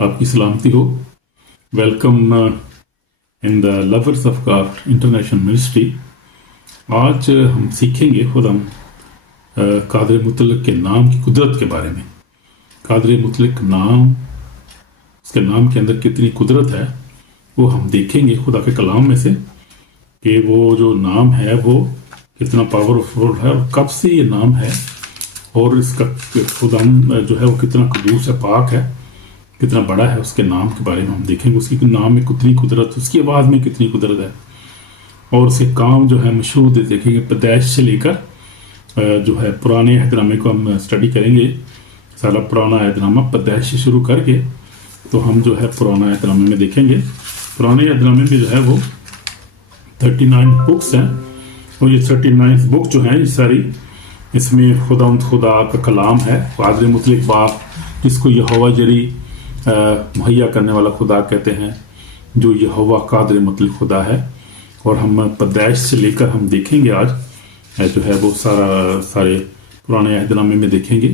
आपकी सलामती हो। Welcome in the lovers of God international ministry. आज हम सीखेंगे खुदाम कादर मुतलक के नाम की कुदरत के बारे में। कादर मुतलक नाम, उसके नाम के अंदर कितनी कुदरत है वो हम देखेंगे खुदा के कलाम में से, कि वो जो नाम है वो कितना पावरफुल है और कब से ये नाम है, और इसका खुदाम जो है वो कितना कदूस है, पाक है, कितना बड़ा है। उसके नाम के बारे में हम देखेंगे, उसकी नाम में कितनी कुदरत, उसकी आवाज़ में कितनी कुदरत है, और उसके काम जो है मशहूर देखेंगे। पैदाइश से लेकर जो है पुराने अहदनामे को हम स्टडी करेंगे, सारा पुराना अहदनामा पैदाइश से शुरू करके तो हम जो है पुराना अहदनामे में देखेंगे। पुराने अहदनामे में जो है वो 39 बुक्स हैं, और ये 39 बुक जो हैं ये सारी, इसमें खुदा का कलाम है, कादर मुतलक बाप, जिसको यहोवा जरी मुहैया करने वाला खुदा कहते हैं, जो यहोवा कादर मुतलक खुदा है। और हम पैदाइश से लेकर हम देखेंगे आज जो है वो सारे पुराने अहदनामे में देखेंगे,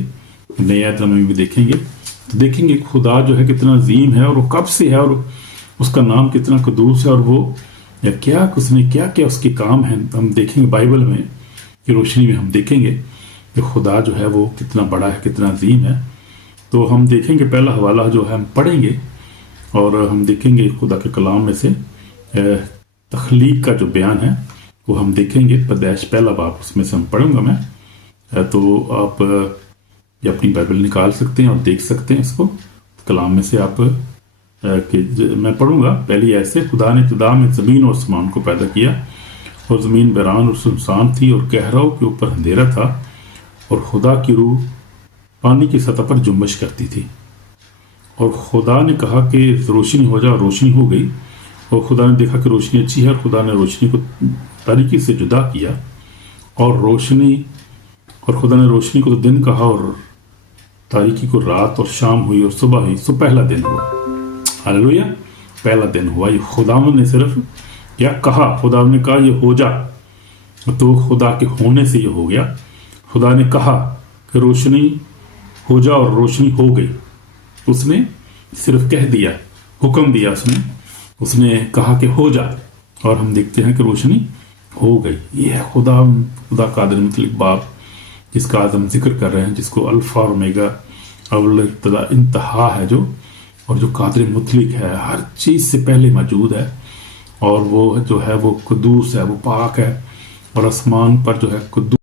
नए अहदनामे में भी देखेंगे। तो देखेंगे खुदा जो है कितना अजीम है, और वो कब से है, और उसका नाम कितना कदूस है, और वो क्या उसने क्या क्या उसके काम हैं हम देखेंगे। बाइबल में की रोशनी में हम देखेंगे कि खुदा जो है वो कितना बड़ा है, कितना अजीम है। तो हम देखेंगे पहला हवाला जो है हम पढ़ेंगे, और हम देखेंगे खुदा के कलाम में से तख्लीक का जो बयान है वो हम देखेंगे। पैदाइश पहला बाब, उसमें से हम पढ़ूंगा मैं। तो आप ये अपनी बाइबल निकाल सकते हैं और देख सकते हैं इसको कलाम में से। आप कि मैं पढ़ूंगा पहली ऐसे, खुदा ने इब्तिदा में ज़मीन और आसमान को पैदा किया, और ज़मीन बैरान और सुनसान थी, और गहराओं के ऊपर अंधेरा था, और खुदा की रूह पानी की सतह पर जुम्बश करती थी। और खुदा ने कहा कि रोशनी हो जा, रोशनी हो गई। और खुदा ने देखा कि रोशनी अच्छी है, और खुदा ने रोशनी को तारीकी से जुदा किया, और खुदा ने रोशनी को तो दिन कहा, और तारीकी को रात, और शाम हुई और सुबह हुई, सो पहला दिन हुआ। हालेलुया, पहला दिन हुआ। ये खुदा ने सिर्फ क्या कहा, खुदा ने कहा ये हो जा, तो खुदा के होने से ये हो गया। खुदा ने कहा कि रोशनी हो जा, और रोशनी हो गई। उसने सिर्फ कह दिया, हुक्म दिया, उसने कहा कि हो जा, और हम देखते हैं कि रोशनी हो गई। ये है खुदा कादर मुतलक बाप, जिसका आज हम जिक्र कर रहे हैं, जिसको अल्फा और ओमेगा, अव्वल इब्तिदा इंतहा है जो, और जो कादर मुतलक है, हर चीज़ से पहले मौजूद है, और वो जो है वो कुदूस है, वो पाक है, और आसमान पर जो है कुदूस